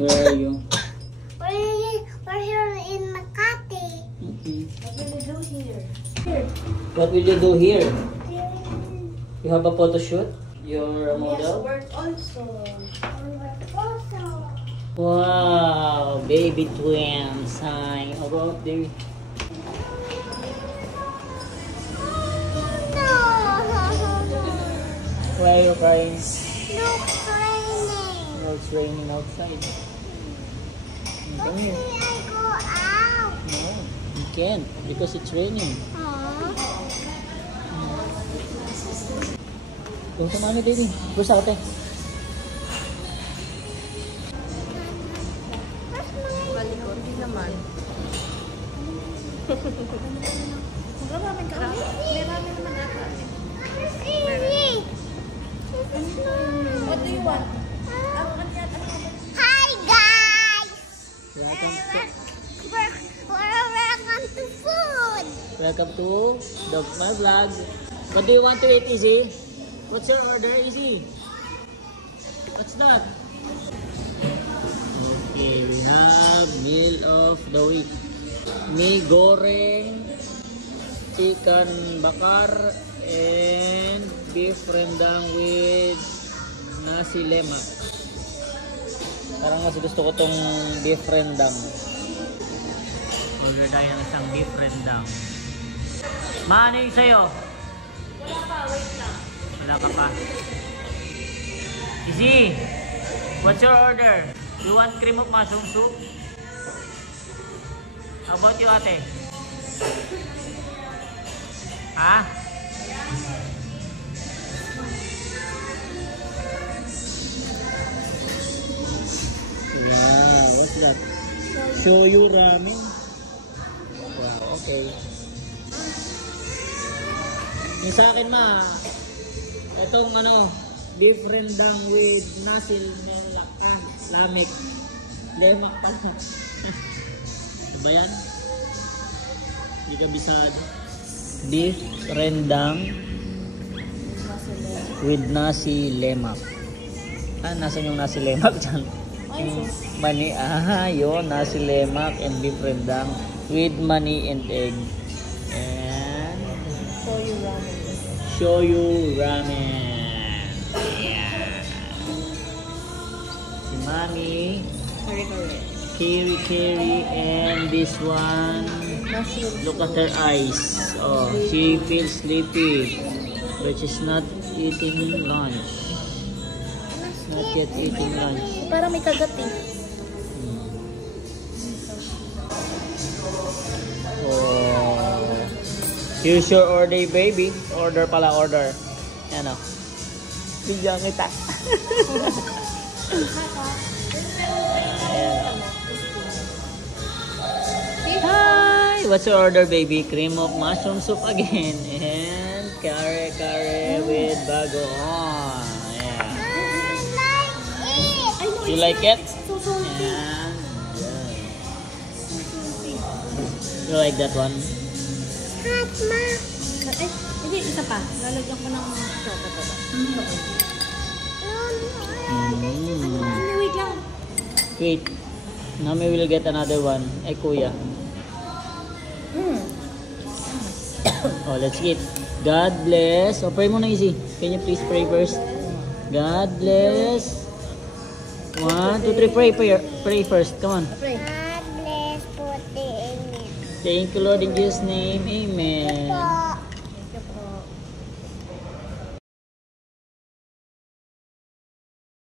Where are you? We're here in Makati. Okay. What will you do here? What will you do here? You have a photo shoot? You're a Yes, model? work also. Work also. Wow, baby twins. Hi. How about the... No. Why are you crying? Look, raining. Oh, it's raining outside. But Come may here. I go out? No, you can't because it's raining. Aww. Go sa mami, baby. Go sa ate. Kalikot, hindi naman. Maraming ka. Marami naman ata. Easy. What do you want? Hi guys. Welcome Welcome to food. to my vlog. What do you want to eat, Izzy? What's your order, Izzy? What's that? Okay, we have meal of the week. Mie goreng, chicken bakar, and beef rendang with nasi lemak. Parang mas gusto ko tong beef rendang. Order tayo ng isang beef rendang. Ma, ano yung sa'yo? Wala pa, wait lang. Wala ka pa. Izzy, what's your order? You want cream of mushroom soup? How about you, ate? Ha? Wow, what's that? Shoyu ramen. Wow, okay. Yung sa akin, ma, itong beef rendang with nasi lemak. Lemak pala. Ano ba yan? Hindi ka bisado. Beef rendang with nasi lemak. Ah, nasan yung nasi lemak dyan? Mani, yun, nasi lemak and beef rendang with mani and egg. And Shoyu ramen. shoyu ramen. Yeah. Si Mami, kiri, and this one, look at her eyes. Oh, she feels sleepy, but she's not eating lunch. Not yet eating lunch. Parang may kagat eh. Oh. Here's your order, baby. Order pala, order. Ano? Bigyan kita. Hi! What's your order, baby? Cream of mushroom soup again. And kare with bagoong. Yeah. You like it? So salty. And you like that one? Hot, ma. Eh, hindi, isa pa. Lalagyan ko ng chocolate. Wait lang. Wait. Nami will get another one. Eh, kuya. Oh, let's eat. God bless. Oh, pray muna, Izzy. Can you please pray first? God bless. 1, 2, 3. Pray first. Come on. Pray. God bless, put the amen. Thank you, Lord, in Jesus' name. Amen.